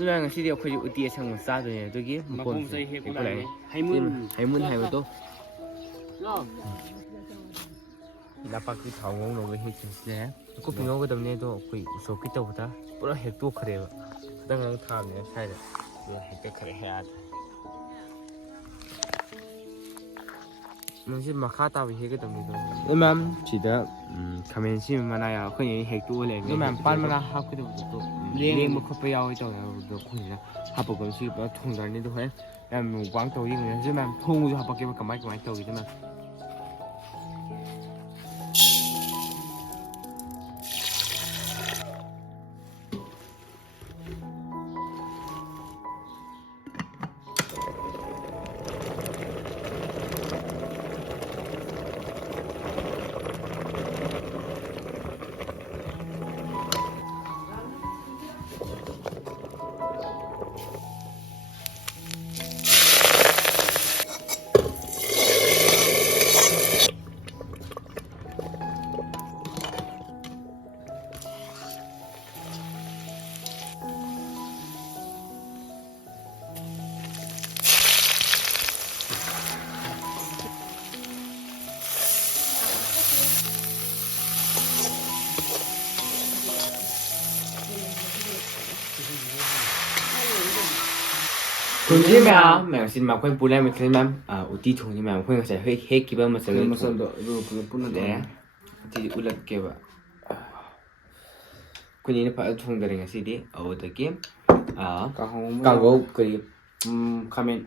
누나 ngasi dia khoi uti asang sa do ne do gi Makom sai he ko lai haimun hai bo to la pak ki thau ngong no he chin se ko pingo ko dam ne do khoi so ki to ta pura he to khare ba dang lang tham ne sai da he ka khare ha Mungkin makha tahu he kita ni tu. Memang cida kami sih mana ya, aku ni hek tu leh. Memang pan mana hak kita tu. Liang muka payah itu ya, tu aku ni. Apa kau sih thong dah ni tu kan? Yang buang tahu yang ni, memang thong tu apa kita kemai tahu gitu memang. Kun ji ma ma sin ma khoi pulai ma khin mam uti thong ni ma khoi sa he he ki ba ma sa ma sa do ru pun de ti ulat ke ba kun ni pa thong da ring si di au da ki ka go kri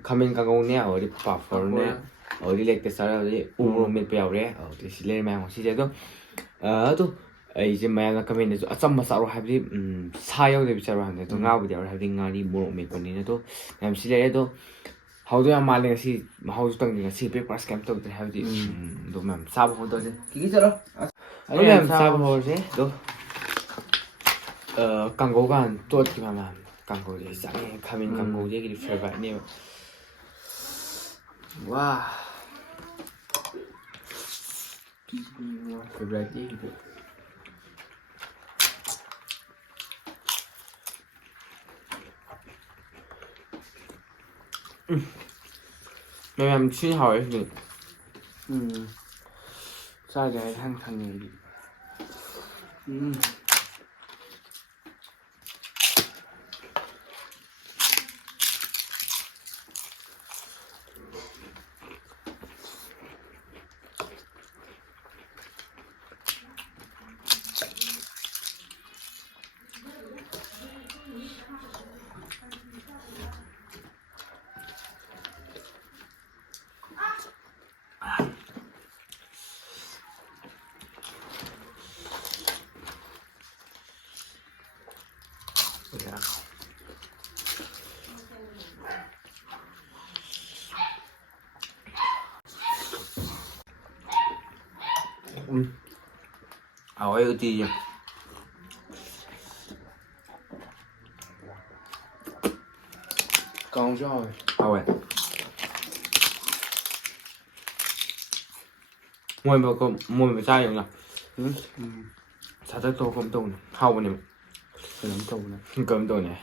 kamen ka go ne au ri pa for ne au ri lek te sa ri u me pe au re au ti si le ma ho si je do to 이제 마야가 가면 이제 아참 마사로 하비 사요데 비자로 하는데 또 나오디 알 하비 나리 뭐 메거니도 남 시래도 하우도야 말레시 하우스 땅이 시 페이퍼 스캠 또 하비 도맘 사보 호도제 기기처럼 아니면 사보 호제 또 강고간 또 기마만 강고제 장에 가면 강고 얘기를 펴봐 네 와. 그래야지 Mẹ xin hỏi gì? Sao để thằng này đi? Ôi ưu tiên con rồi ôi mua mà sai rồi nè sao tới tô cơm tôm này hao này cơm tôm này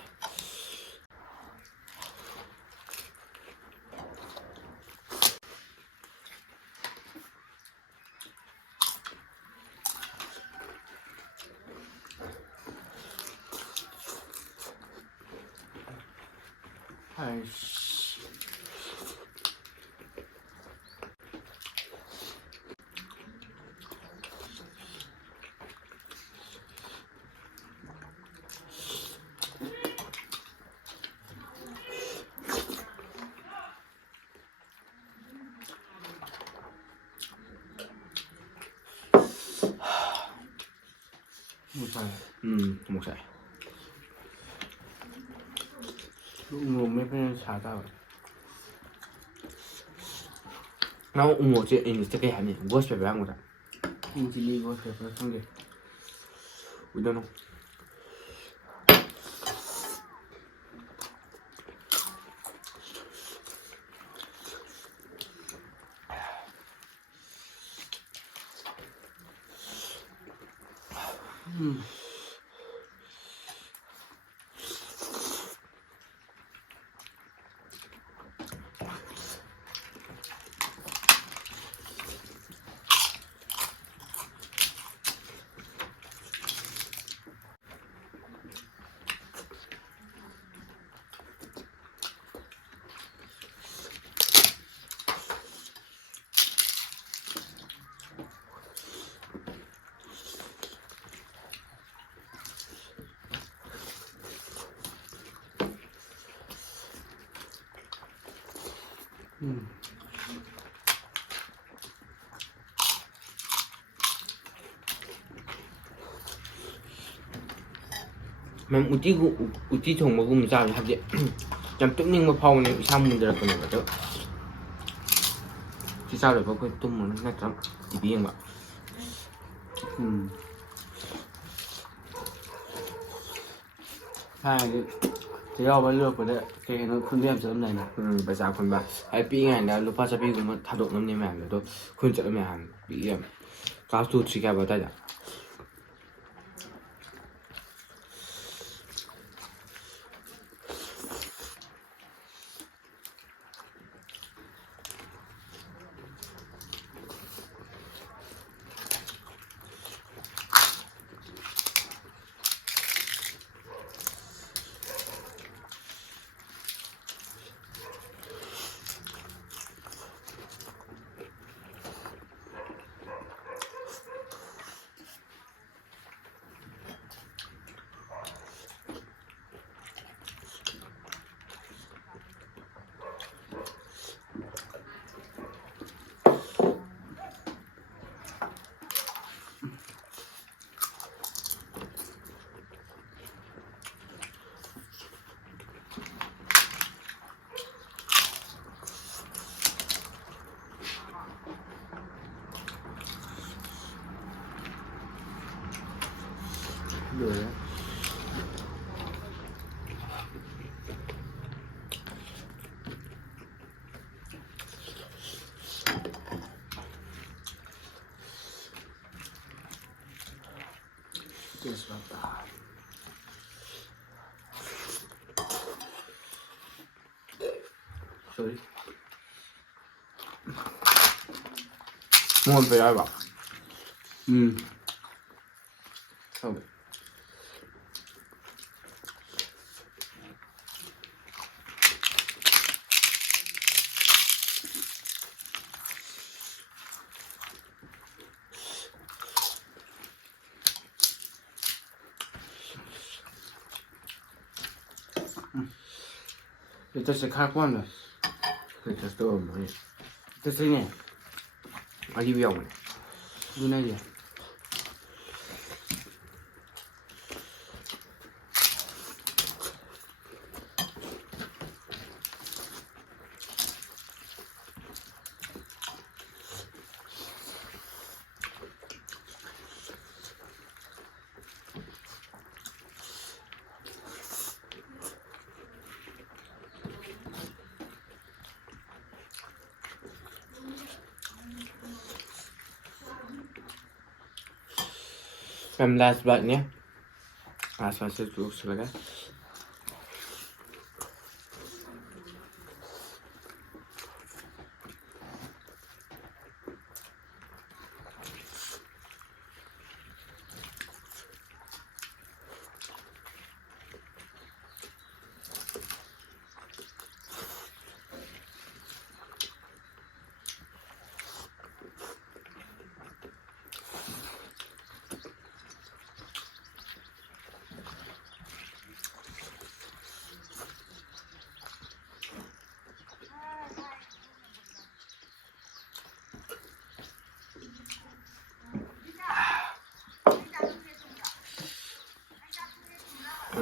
một sợi ngủ mấy cái xả tao nó ngủ chuyện anh sẽ cái hành ghost phải ăn một ạ anh chỉ đi ghost phải không được 우리 너 Mem uti thong magum sa habje jam tumning ma phau ne isa mundra ko ne ba to si sa le ba ko tum mun na tram ti bi ba hai chỉ có bao nhiêu của đấy cái nó không biết chấm này nè ภาษาคนบ่ไอ้ปีงานแล้วลูกภาษาปีกูมาถดกน้ำเนี่ยแม่เลยตัวคุณจะแม่หันปีอ่ะก้าวสู่สิแกบ่ได้จ้ะrồi đấy just about that sorry muốn về ai bảo không Ito sa kakwan na. Ito sa to mo Ito sa niya. Ay biyaw mo Guna niya. last bite nya last bite tu selaga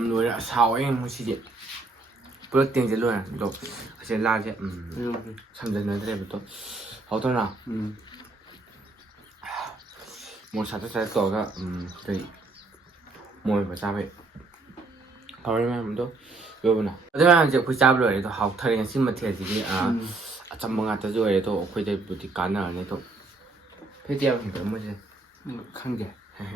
nuôi đã sao em mới xịt bữa tiền sẽ luôn à rồi sẽ la sẽ xong rồi nói đây tốt hậu thôi nào một sản xuất sẽ tổ cả thì mồi phải sao vậy thôi em mình tốt rồi nào thế mà giờ cứ sao rồi thì học thời gian xin mà thiệt gì à trong mga ta rồi thì tôi đây bữa cá nào này tôi thế tiêu thì tôi mới khăn dẻ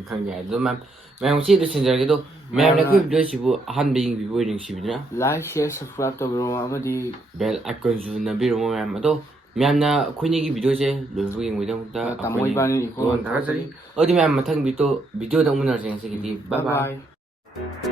khăn dẻ rồi mà không chỉ được xin cái đâu mẹ này cứ video chỉ vụ han being video những gì nữa like share subscribe to bro mà đi bell icon zu na biro mo mà đâu mẹ na khuyên cái video chứ đối với người ta ta tạm mỗi ban đi còn ta cái gì ở thì mẹ mà thằng video đâu muốn nói gì bye bye